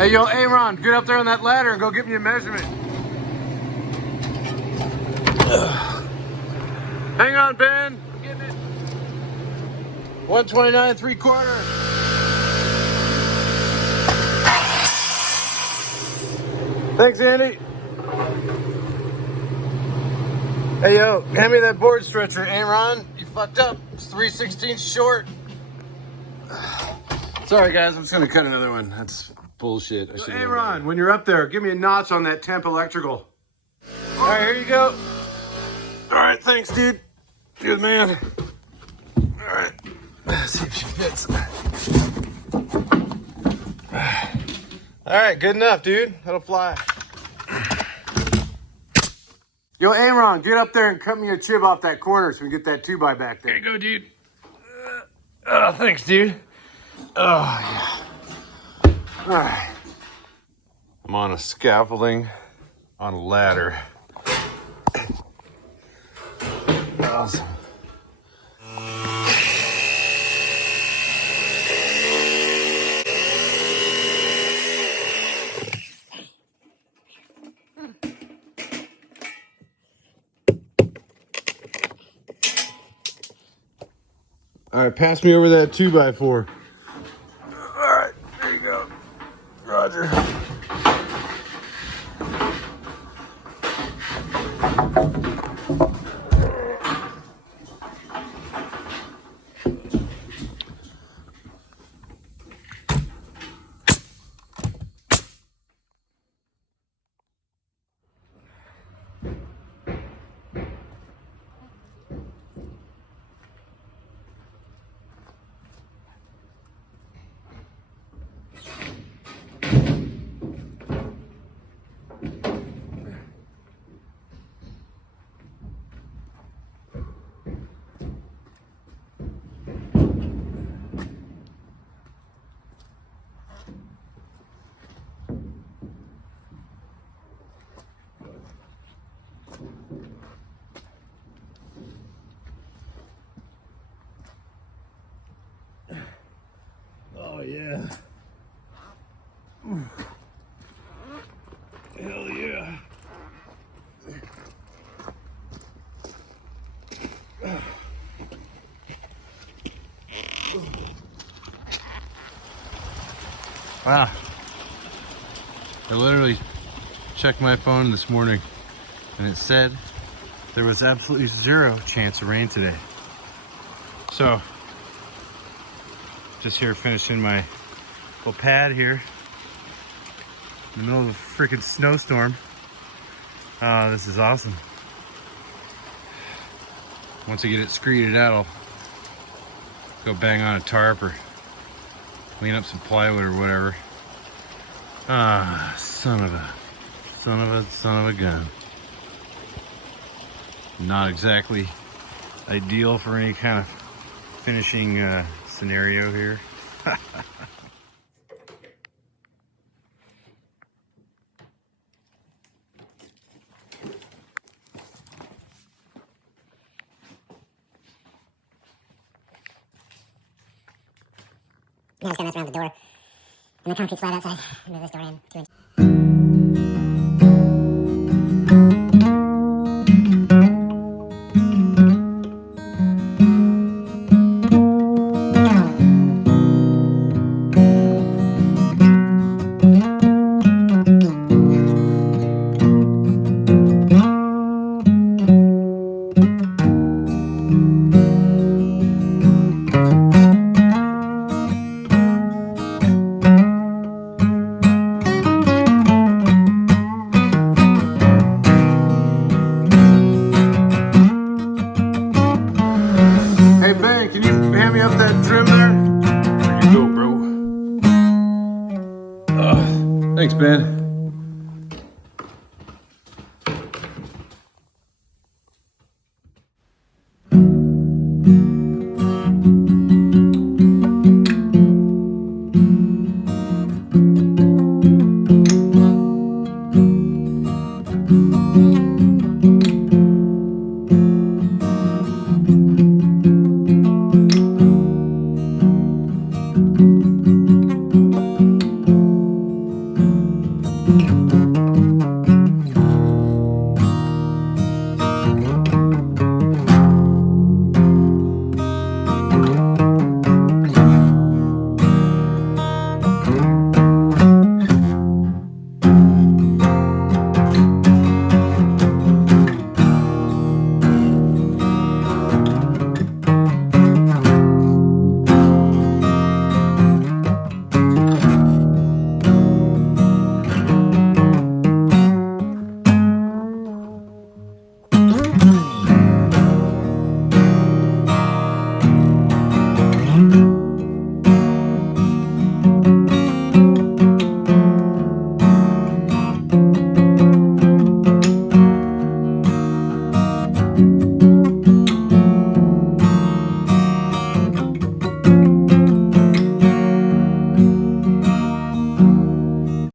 Hey, yo, Aaron, get up there on that ladder and go get me a measurement. Hang on, Ben. I'm getting it. 129 3/4. Thanks, Andy. Hey, yo, hand me that board stretcher, Aaron. You fucked up. It's 3/16 short. Sorry, guys. I'm just gonna cut another one. That's bullshit. Aaron, when you're up there, give me a notch on that temp electrical. All right, here you go. All right, thanks, dude. Good man. All right, let's see if she fits. All right, good enough, dude. That'll fly. Yo, Aaron, get up there and cut me a chib off that corner so we can get that 2x back there. Here you go, dude. Thanks, dude. Oh, yeah. All right. I'm on a scaffolding on a ladder. Awesome. All right, pass me over that 2x4. All right, there you go. Roger. Oh, yeah. Hell yeah. Wow. I literally checked my phone this morning and it said there was absolutely 0 chance of rain today. So, just here finishing my little pad here in the middle of a freaking snowstorm. Oh, this is awesome. Once I get it screeded out, I'll go bang on a tarp or clean up some plywood or whatever. Ah, son of a gun. Not exactly ideal for any kind of finishing scenario here. Now I'm just gonna mess around with the door and the concrete slide outside. Move this door in 2 inches. Hey, Ben, can you hand me up that trim there? There you go, bro. Thanks, Ben.